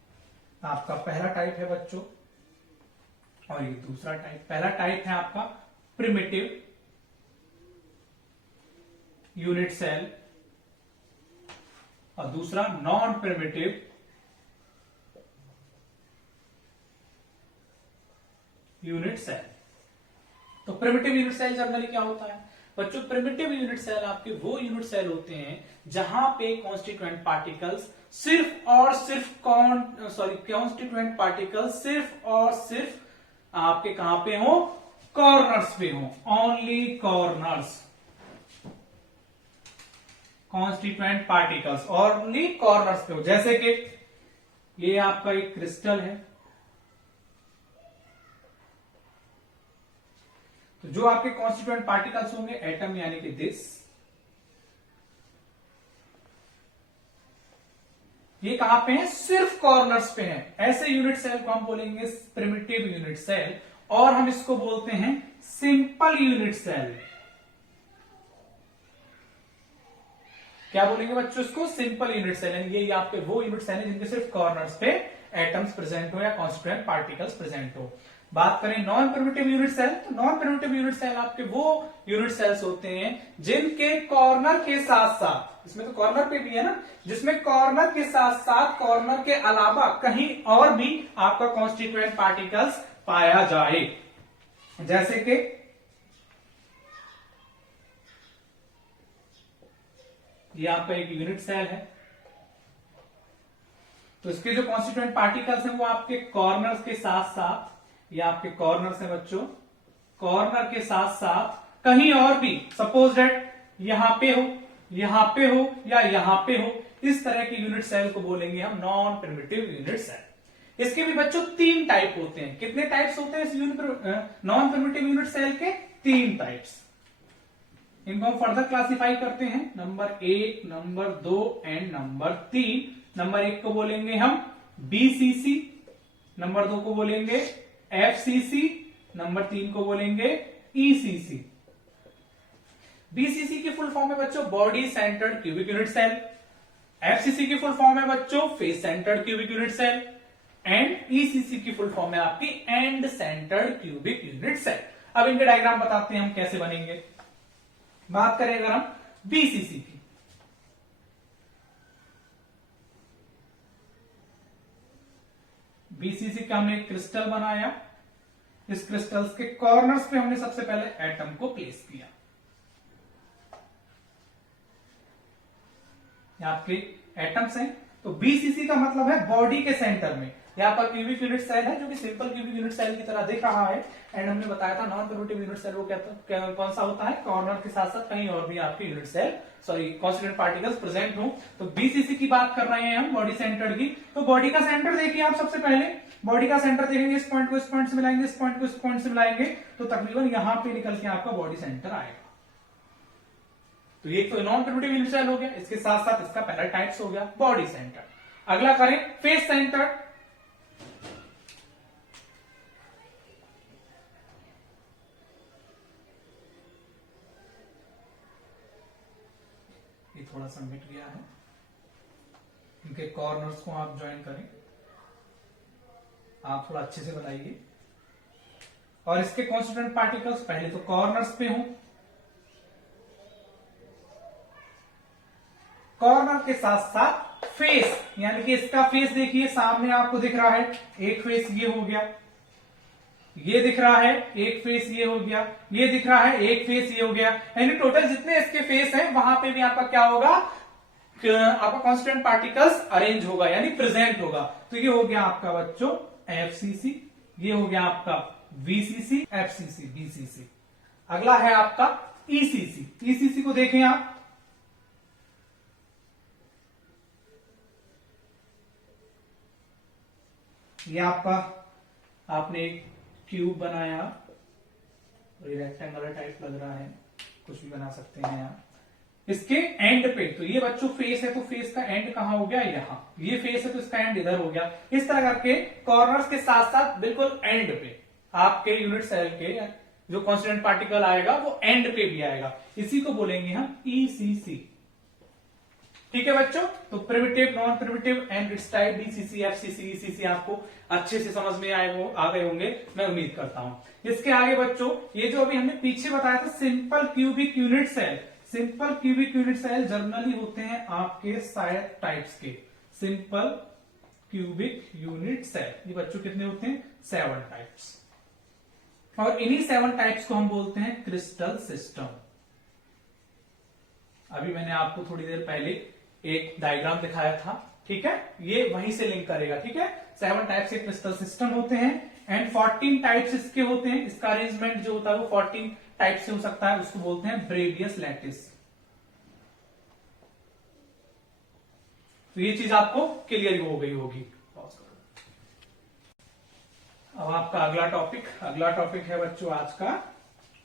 आपका पहला टाइप है बच्चों और ये दूसरा टाइप। पहला टाइप है आपका प्रिमिटिव यूनिट सेल और दूसरा नॉन प्रिमिटिव यूनिट सेल। तो प्रिमिटिव यूनिट सेल जनरली क्या होता है बच्चों, प्रिमिटिव यूनिट सेल आपके वो यूनिट सेल होते हैं जहां पे कॉन्स्टिट्यूएंट पार्टिकल्स सिर्फ और सिर्फ कॉन्स्टिट्यूएंट पार्टिकल्स सिर्फ और सिर्फ आपके कहां पे हो, कॉर्नर्स पे हो, only corners. Constituent particles only corners पे हो। जैसे कि ये आपका एक क्रिस्टल है, तो जो आपके कॉन्स्टिट्यूएंट पार्टिकल्स होंगे एटम यानी कि दिस, ये कहां पे हैं, सिर्फ कॉर्नर्स पे हैं। ऐसे यूनिट सेल को हम बोलेंगे प्रिमिटिव यूनिट सेल और हम इसको बोलते हैं सिंपल यूनिट सेल। क्या बोलेंगे बच्चों इसको, सिंपल यूनिट सेल। ये आपके वो यूनिट सेल है जिनके सिर्फ कॉर्नर्स पे एटम्स प्रेजेंट हो या कॉन्स्टिट्यूएंट पार्टिकल्स प्रेजेंट हो। बात करें नॉन प्रिमिटिव यूनिट सेल, तो नॉन प्रिमिटिव यूनिट सेल आपके वो यूनिट सेल्स होते हैं जिनके कॉर्नर के साथ साथ, इसमें तो कॉर्नर पे भी है ना, जिसमें कॉर्नर के साथ साथ कॉर्नर के अलावा कहीं और भी आपका कॉन्स्टिट्यूएंट पार्टिकल्स पाया जाए। जैसे कि ये आपका एक यूनिट सेल है, तो इसके जो कॉन्स्टिट्यूएंट पार्टिकल्स हैं वो आपके कॉर्नर्स के साथ साथ, ये आपके कॉर्नर्स हैं बच्चों, कॉर्नर के साथ साथ कहीं और भी, सपोज दैट यहां पे हो, यहां पे हो या यहां पे हो, इस तरह के यूनिट सेल को बोलेंगे हम नॉन प्रिमिटिव यूनिट सेल। इसके भी बच्चों 3 टाइप होते हैं। कितने टाइप्स होते हैं इस नॉन प्रिमिटिव यूनिट सेल के? 3 टाइप्स। इनको हम फर्दर क्लासिफाई करते हैं, number 1, number 2 and number 3। Number 1 को बोलेंगे हम बीसीसी, नंबर 2 को बोलेंगे एफसीसी, नंबर 3 को बोलेंगे ईसीसी। बीसीसी की फुल फॉर्म है बच्चों body centred cubic unit cell, FCC की फुल फॉर्म है बच्चों face centred cubic unit cell, and ECC की फुल फॉर्म है आपकी end centred cubic unit cell. अब इनके डायग्राम बताते हैं हम कैसे बनेंगे। बात करें अगर हम बीसीसी की, बीसीसी का हमने एक क्रिस्टल बनाया, इस क्रिस्टल्स के कॉर्नर्स पे हमने सबसे पहले एटम को प्लेस किया। ये आपके एटम्स हैं, तो बीसीसी का मतलब है बॉडी के सेंटर में। यहाँ पर क्यूबिक यूनिट सेल है जो कि सिंपल क्यूबिक यूनिट सेल की तरह दिख रहा है। एंड हमने बताया था नॉन प्रिमिटिव यूनिट सेल वो कौन सा होता है, कॉर्नर के साथ साथ कहीं और भी आपके unit cell constituent particles present हो। तो बीसीसी की बात कर रहे हैं हम, बॉडी सेंटर की। तो बॉडी का सेंटर देखिए आप, सबसे पहले बॉडी का सेंटर देखेंगे, इस पॉइंट को इस पॉइंट से मिलाएंगे, इस पॉइंट को इस पॉइंट से मिलाएंगे, तो तकरीबन यहां पे निकल के आपका बॉडी सेंटर आएगा। तो ये तो नॉन प्रिमिटिव यूनिट सेल हो गया, इसके साथ साथ इसका पहला टाइप्स हो गया बॉडी सेंटर। अगला करें फेस सेंटर। ये थोड़ा सा मिट गया है, इनके कॉर्नर्स को आप ज्वाइन करें, आप थोड़ा अच्छे से बनाइए। और इसके कॉन्स्टिट्यूएंट पार्टिकल्स पहले तो कॉर्नर्स पे हों, कॉर्नर के साथ साथ फेस, यानी कि इसका फेस देखिए सामने आपको दिख रहा है, एक फेस ये हो गया, ये दिख रहा है एक फेस ये हो गया, ये दिख रहा है एक फेस ये हो गया, यानी टोटल जितने इसके फेस हैं वहां पे भी आपका क्या होगा, आपका कॉन्स्टिट्यूएंट पार्टिकल्स अरेंज होगा यानी प्रेजेंट होगा। तो ये हो गया आपका बच्चों एफसीसी, ये हो गया आपका वीसीसी, एफसीसी, बीसीसी। अगला है आपका ईसीसी। ईसीसी को देखें आप, ये आपका आपने एक क्यूब बनाया, ये रेक्टेंगुलर टाइप लग रहा है, कुछ भी बना सकते हैं आप। इसके एंड पे, तो ये बच्चों फेस है, तो फेस का एंड कहां हो गया, यहां। ये फेस है तो इसका एंड इधर हो गया। इस तरह करके कॉर्नर्स के साथ साथ बिल्कुल एंड पे आपके यूनिट सेल के जो कॉन्स्टिट्यूएंट पार्टिकल आएगा वो एंड पे भी आएगा, इसी को बोलेंगे हम ईसीसी। ठीक है बच्चों, तो primitive, non primitive and it's type BCC, FCC, ECC आपको अच्छे से समझ में आ गए होंगे, मैं उम्मीद करता हूं। इसके आगे बच्चों, ये जो अभी हमने पीछे बताया था simple cubic unit cell, simple cubic unit cell generally होते हैं आपके 7 टाइप्स के। सिंपल क्यूबिक यूनिट सेल, ये बच्चों कितने होते हैं, 7 टाइप्स। और इन्हीं 7 टाइप्स को हम बोलते हैं क्रिस्टल सिस्टम। अभी मैंने आपको थोड़ी देर पहले एक डायग्राम दिखाया था, ठीक है, ये वहीं से लिंक करेगा। ठीक है, 7 टाइप्स के क्रिस्टल सिस्टम होते हैं एंड 14 टाइप्स इसके होते हैं। इसका अरेंजमेंट जो होता है वो 14 टाइप से हो सकता है, उसको बोलते हैं ब्रेवियस लैटिस। तो ये चीज आपको क्लियर हो गई होगी। अब आपका अगला टॉपिक है बच्चों आज का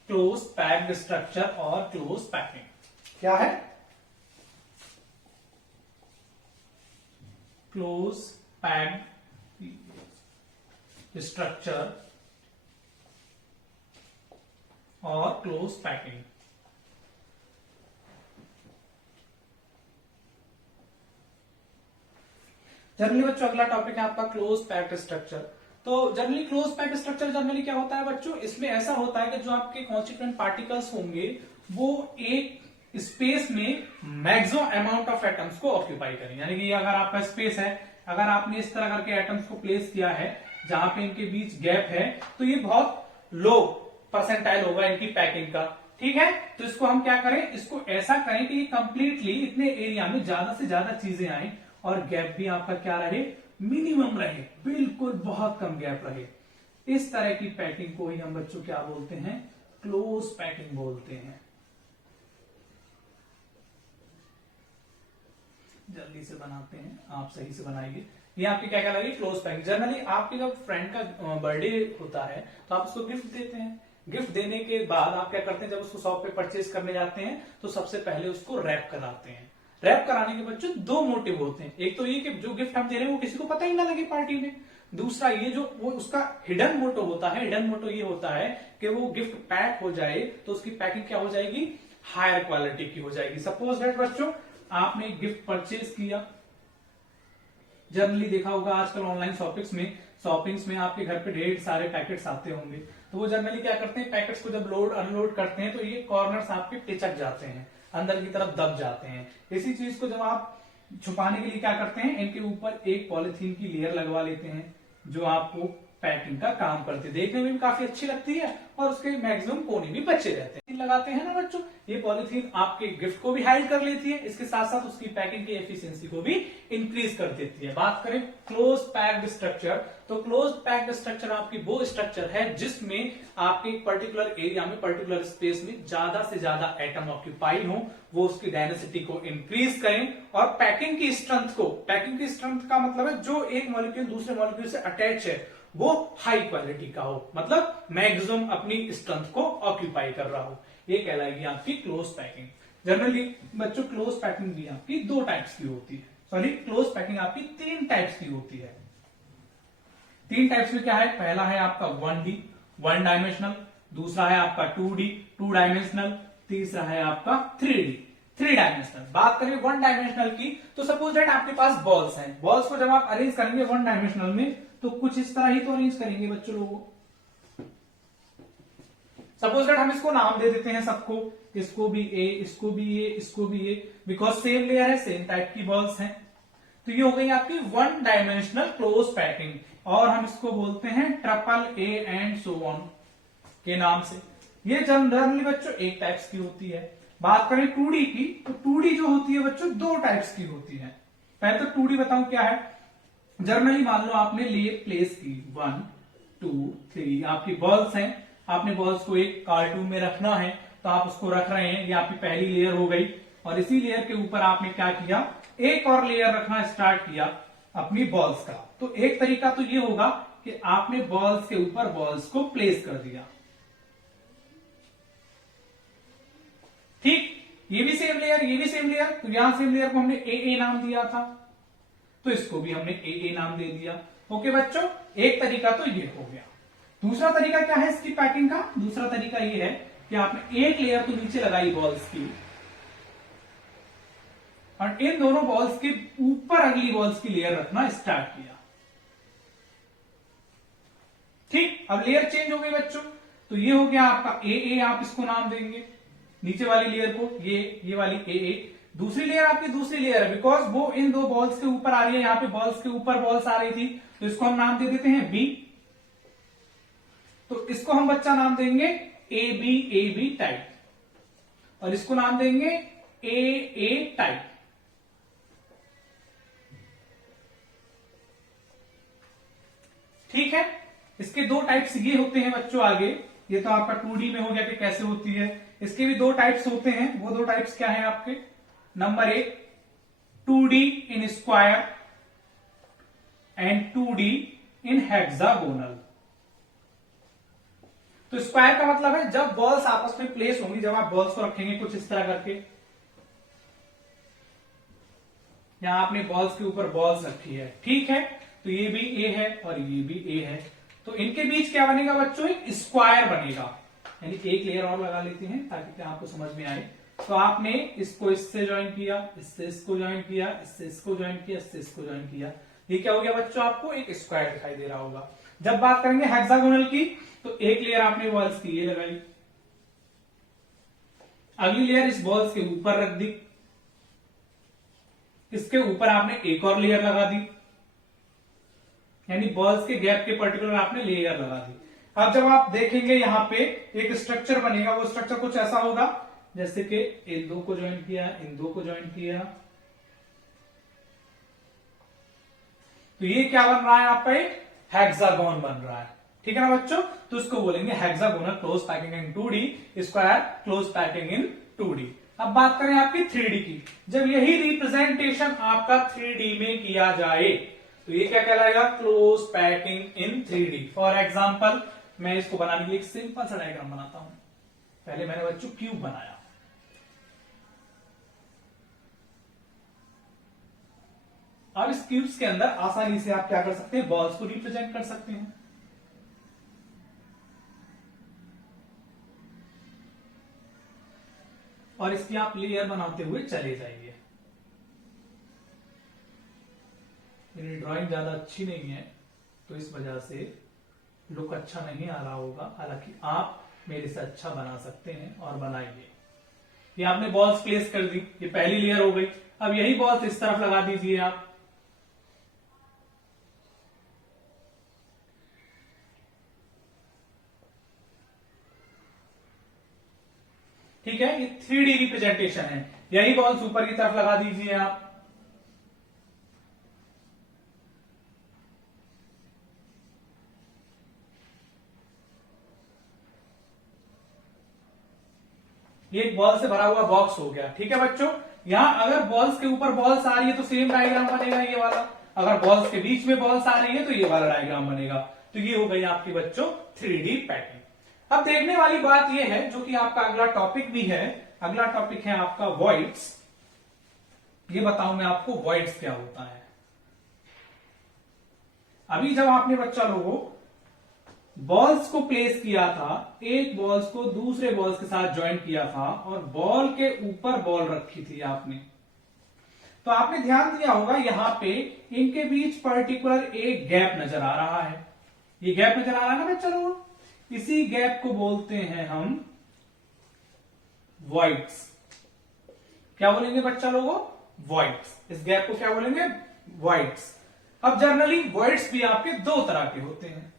क्लोज पैक्ड स्ट्रक्चर और क्लोज पैकिंग। क्या है, क्लोज पैक्ड स्ट्रक्चर और क्लोज पैकिंग। जनरली बच्चों अगला टॉपिक है आपका क्लोज पैक्ड स्ट्रक्चर। तो generally close packed structure generally क्या होता है बच्चों, इसमें ऐसा होता है कि जो आपके कॉन्स्टिट्यूएंट पार्टिकल्स होंगे वो एक स्पेस में मैक्सिमम अमाउंट ऑफ एटम्स को ऑक्यूपाई करें। यानी कि अगर आपका स्पेस है, अगर आपने इस तरह करके एटम्स को प्लेस किया है जहां पे इनके बीच गैप है, तो ये बहुत लो परसेंटाइल होगा इनकी पैकिंग का। ठीक है, तो इसको हम क्या करें, इसको ऐसा करें कि ये कंप्लीटली इतने एरिया में ज्यादा से ज्यादा चीजें आए और गैप भी आपका क्या रहे, मिनिमम रहे, बिल्कुल बहुत कम गैप रहे। इस तरह की पैकिंग को ही हम बच्चों क्या बोलते हैं, क्लोज पैकिंग बोलते हैं। जल्दी से बनाते हैं, आप सही से बनाइए। ये आपकी क्या कहलाएगी, क्लोज पैकिंग। जनरली आपके जब फ्रेंड का बर्थडे होता है तो आप उसको गिफ्ट देते हैं। गिफ्ट देने के बाद आप क्या करते हैं, जब उसको शॉप पे परचेज करने जाते हैं तो सबसे पहले उसको रैप कराते हैं। रैप कराने के बच्चों दो मोटिव होते हैं, एक तो ये कि जो गिफ्ट हम दे रहे हैं वो किसी को पता ही ना लगे पार्टी में। दूसरा ये जो वो उसका हिडन मोटो होता है, हिडन मोटो ये होता है कि वो गिफ्ट पैक हो जाए तो उसकी पैकिंग क्या हो जाएगी, हायर क्वालिटी की हो जाएगी। सपोज दैट बच्चों आपने गिफ्ट परचेज किया, जनरली देखा होगा आजकल ऑनलाइन शॉपिंग्स में आपके घर पे ढेर सारे पैकेट्स आते होंगे, तो वो जनरली क्या करते हैं, पैकेट्स को जब लोड अनलोड करते हैं तो ये कॉर्नर्स आपके टिचक जाते हैं, अंदर की तरफ दब जाते हैं। इसी चीज को जब आप छुपाने के लिए क्या करते हैं, इनके ऊपर एक पॉलिथीन की लेयर लगवा लेते हैं जो आपको पैकिंग का काम करती है, देखने में भी काफी अच्छी लगती है और उसके मैक्सिमम कोने भी बचे रहते हैं। लगाते हैं ना बच्चों, ये पॉलिथीन आपके गिफ्ट को भी हाइड कर लेती है, इसके साथ साथ उसकी पैकिंग की एफिशिएंसी को भी इंक्रीज कर देती है। बात करें क्लोज पैक्ड स्ट्रक्चर, तो क्लोज पैक्ड स्ट्रक्चर आपकी वो स्ट्रक्चर है जिसमें आपके एक पर्टिकुलर एरिया में, पर्टिकुलर स्पेस में ज्यादा से ज्यादा एटम ऑक्यूपाई हो, वो उसकी डेंसिटी को इंक्रीज करें और पैकिंग की स्ट्रेंथ का मतलब है जो एक मॉलिक्यूल दूसरे मॉलिक्यूल से अटैच है वो हाई क्वालिटी का हो, मतलब मैक्सिमम अपनी स्ट्रेंथ को ऑक्यूपाई कर रहा हो, ये कहलाएगी आपकी क्लोज पैकिंग। जनरली बच्चों क्लोज पैकिंग भी आपकी दो टाइप्स की होती है, सॉरी क्लोज पैकिंग आपकी तीन टाइप्स की होती है। तीन टाइप्स में क्या है, पहला है आपका 1D वन डायमेंशनल, दूसरा है आपका 2D टू डायमेंशनल, तीसरा है आपका 3D थ्री डायमेंशनल। बात करें वन डायमेंशनल की, तो सपोज दैट आपके पास बॉल्स हैं, बॉल्स को जब आप अरेंज करेंगे वन डायमेंशनल में तो कुछ इस तरह ही तो अरेंज करेंगे बच्चों लोगों। सपोज दैट हम इसको नाम दे देते हैं सबको, इसको भी ए, इसको भी ए, इसको भी ए, बिकॉज सेम लेयर है, सेम टाइप की बॉल्स हैं। तो ये हो गई आपकी वन डायमेंशनल क्लोज पैकिंग और हम इसको बोलते हैं triple A and so on के नाम से। ये जनरली बच्चों एक टाइप्स की होती है। बात करें 2D की, तो 2D जो होती है बच्चों दो टाइप्स की होती है। पहले तो 2D बताऊं क्या है। जनरली मान लो आपने लेयर प्लेस की 1 2 3, आपकी बॉल्स हैं, आपने बॉल्स को एक कार्टून में रखना है तो आप उसको रख रहे हैं, ये आपकी पहली लेयर हो गई और इसी लेयर के ऊपर आपने क्या किया, एक और लेयर रखना स्टार्ट किया अपनी बॉल्स का। तो एक तरीका तो ये होगा कि आपने बॉल्स के ऊपर बॉल्स को प्लेस कर दिया, ठीक, ये भी सेम लेयर, ये भी सेम लेयर, तो यहां सेम लेयर को हमने ए नाम दिया था तो इसको भी हमने ए नाम दे दिया। ओके बच्चों, एक तरीका तो ये हो गया। दूसरा तरीका क्या है इसकी पैकिंग का, दूसरा तरीका ये है कि आपने एक लेयर तो नीचे लगाई बॉल्स की और इन दोनों बॉल्स के ऊपर अगली बॉल्स की लेयर रखना स्टार्ट किया, ठीक। अब लेयर चेंज हो गई बच्चों, तो ये हो गया आपका ए, आप इसको नाम देंगे नीचे वाली लेयर को, ये वाली ए। दूसरी लेयर आपकी दूसरी लेयर है बिकॉज वो इन दो बॉल्स के ऊपर आ रही है, यहां पे बॉल्स के ऊपर बॉल्स आ रही थी तो इसको हम नाम दे देते हैं बी। तो इसको हम बच्चा नाम देंगे ए बी टाइप और इसको नाम देंगे ए टाइप। ठीक है, इसके दो टाइप्स ये होते हैं बच्चों। आगे ये तो आपका 2D में हो गया कि कैसे होती है, इसके भी दो टाइप्स होते हैं। वो दो टाइप्स क्या है आपके, number 1 2D in square and 2D in hexagonal. तो स्क्वायर का मतलब है जब बॉल्स आपस में प्लेस होंगी, जब आप बॉल्स को रखेंगे कुछ इस तरह करके, यहां आपने बॉल्स के ऊपर बॉल्स रखी है, ठीक है, तो ये भी ए है और ये भी ए है, तो इनके बीच क्या बनेगा बच्चों, एक स्क्वायर बनेगा। यानी एक लेयर और लगा लेते हैं ताकि आपको समझ में आए। तो आपने इसको इससे ज्वाइन किया, इससे इसको ज्वाइन किया, इससे इसको ज्वाइन किया, इससे इसको ज्वाइन किया, ये क्या हो गया बच्चों, आपको एक स्क्वायर दिखाई दे रहा होगा। जब बात करेंगे हेक्सागोनल की, तो एक लेयर आपने बॉल्स की ये लगाई, अगली लेयर इस बॉल्स के ऊपर रख दी, इसके ऊपर आपने एक और लेयर लगा दी, यानी बॉल्स के गैप के पर्टिकुलर आपने लेयर लगा दी। अब जब आप देखेंगे यहां पे एक स्ट्रक्चर बनेगा, वो स्ट्रक्चर कुछ ऐसा होगा जैसे कि इन दो को ज्वाइन किया, इन दो को ज्वाइन किया, तो ये क्या बन रहा है आपका, एक हेक्सागोन बन रहा है। ठीक है ना बच्चों, तो इसको बोलेंगे hexagonal close packing in 2D, square close packing in 2D। अब बात करें आपकी 3D की, जब यही रिप्रेजेंटेशन आपका 3D में किया जाए तो ये क्या कहलाएगा, close packing in 3D। For example मैं इसको बनाने के लिए एक सिंपल सा डायग्राम बनाता हूं। पहले मैंने बच्चों क्यूब बनाया, अब इस क्यूब्स के अंदर आसानी से आप क्या कर सकते हैं, बॉल्स को रिप्रेजेंट कर सकते हैं। और इसकी आप लेयर बनाते हुए चले जाइए। मेरी ड्राइंग ज्यादा अच्छी नहीं है तो इस वजह से लुक अच्छा नहीं आ रहा होगा, हालांकि आप मेरे से अच्छा बना सकते हैं और बनाइए। ये आपने बॉल्स प्लेस कर दी, ये पहली लेयर हो गई। अब यही बॉल्स इस तरफ लगा दीजिए आप, ठीक है, ये 3D रिप्रेजेंटेशन है। यही बॉल्स ऊपर की तरफ लगा दीजिए आप, ये एक बॉल से भरा हुआ बॉक्स हो गया। ठीक है बच्चों, यहां अगर बॉल्स के ऊपर बॉल्स आ रही है तो सेम डायग्राम बनेगा ये वाला, अगर बॉल्स के बीच में बॉल्स आ रही है तो ये वाला डायग्राम बनेगा। तो ये हो गई आपकी बच्चों 3D पैटर्न। अब देखने वाली बात ये है, जो कि आपका अगला टॉपिक भी है, अगला टॉपिक है आपका वॉइड्स। ये बताऊं मैं आपको वॉइड्स क्या होता है। अभी जब आपने बच्चा लोगों बॉल्स को प्लेस किया था, एक बॉल्स को दूसरे बॉल्स के साथ ज्वाइन किया था और बॉल के ऊपर बॉल रखी थी आपने, तो आपने ध्यान दिया होगा यहां पे इनके बीच पर्टिकुलर एक गैप नजर आ रहा है। ये गैप नजर आ रहा है ना बच्चा लोगों, इसी गैप को बोलते हैं हम वॉइड्स। क्या बोलेंगे बच्चा लोगों, वॉइड्स। इस गैप को क्या बोलेंगे, वॉइड्स। अब जनरली वॉइड्स भी आपके दो तरह के होते हैं,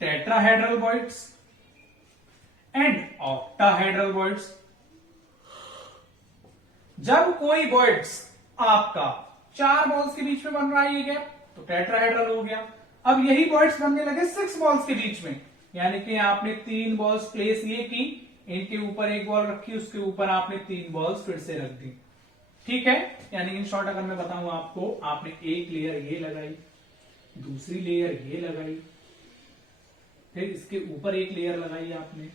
tetrahedral voids and octahedral voids. जब कोई वॉइड्स आपका 4 बॉल्स के बीच में बन रहा है ये गैप, तो टेट्राहेड्रल हो गया। अब यही वॉइड्स बनने लगे 6 बॉल्स के बीच में, यानी कि आपने 3 बॉल्स प्लेस ये की, इनके ऊपर एक बॉल रखी, उसके ऊपर आपने 3 बॉल्स फिर से रख दी। ठीक है, यानी इन शॉर्ट अगर मैं बताऊं आपको, आपने एक लेयर ये लगाई, दूसरी लेयर ये लगाई, फिर इसके ऊपर एक लेयर लगाई आपने,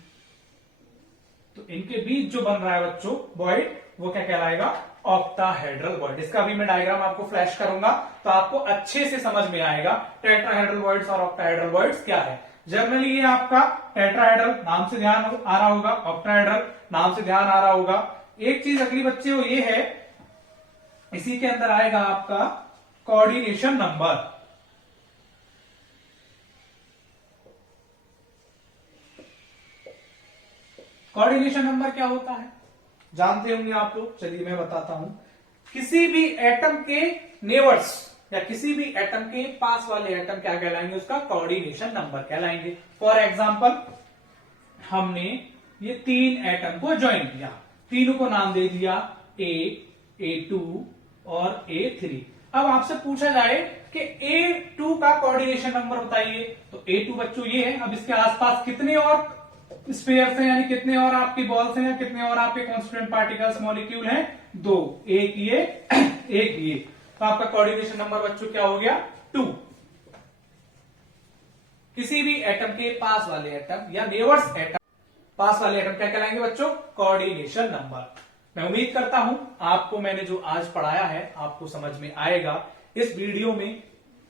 तो इनके बीच जो बन रहा है बच्चों वॉइड, वो क्या कहलाएगा, ऑक्टाहेड्रल वॉइड। इसका भी मैं डायग्राम आपको फ्लैश करूंगा तो आपको अच्छे से समझ में आएगा टेट्राहेड्रल वॉइड्स और ऑक्टाहेड्रल वॉइड्स क्या है। जनरली ये आपका टेट्राहेड्रल नाम से ध्यान आ रहा होगा, ऑक्टाहेड्रल नाम से ध्यान आ रहा होगा। एक चीज अगली बच्चे वो ये है, इसी के अंदर आएगा आपका कोऑर्डिनेशन नंबर। कोऑर्डिनेशन नंबर क्या होता है जानते होंगे आप लोग, चलिए मैं बताता हूं। किसी भी एटम के नेबर्स या किसी भी एटम के पास वाले एटम क्या कहलाएंगे, उसका कोऑर्डिनेशन नंबर कहलाएंगे। फॉर एग्जांपल हमने ये 3 एटम को ज्वाइन किया, तीनों को नाम दे दिया A2 और A3। अब आपसे पूछा जाए कि A2 का कोऑर्डिनेशन नंबर बताइए, तो A2 बच्चों ये है। अब इसके आसपास कितने और स्फीयर्स हैं, यानी कितने और आपकी बॉल्स हैं, कितने और आपके कॉन्स्टिट्यूएंट पार्टिकल्स मॉलिक्यूल हैं, 2। एक ये एक ये, तो आपका कोऑर्डिनेशन नंबर बच्चों क्या हो गया, 2। किसी भी एटम के पास वाले एटम या नेबर्स एटम, पास वाले एटम क्या कहलाएंगे बच्चों, कोऑर्डिनेशन नंबर। मैं उम्मीद करता हूं आपको मैंने जो आज पढ़ाया है आपको समझ में आएगा। इस वीडियो में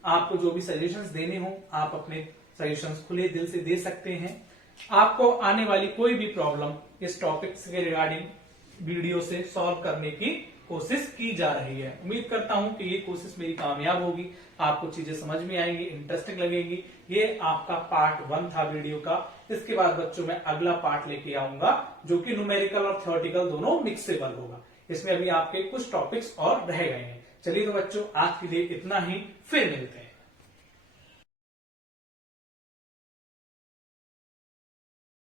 आपको जो भी सजेशंस देने हो आप अपने सजेशंस खुले दिल से दे सकते हैं। आपको आने वाली कोई भी प्रॉब्लम इस टॉपिक के रिगार्डिंग वीडियो से सॉल्व करने की कोशिश की जा रही है। उम्मीद करता हूं कि ये कोशिश मेरी कामयाब होगी, आपको चीजें समझ में आएंगी, इंटरेस्टिंग लगेंगी। ये आपका पार्ट 1 था वीडियो का। इसके बाद बच्चों मैं अगला पार्ट लेके आऊंगा जो कि न्यूमेरिकल और थ्योरेटिकल दोनों मिक्सेबल होगा। इसमें अभी आपके कुछ टॉपिक्स और रह गए हैं। चलिए तो बच्चों, आज के लिए इतना ही, फिर मिलते हैं।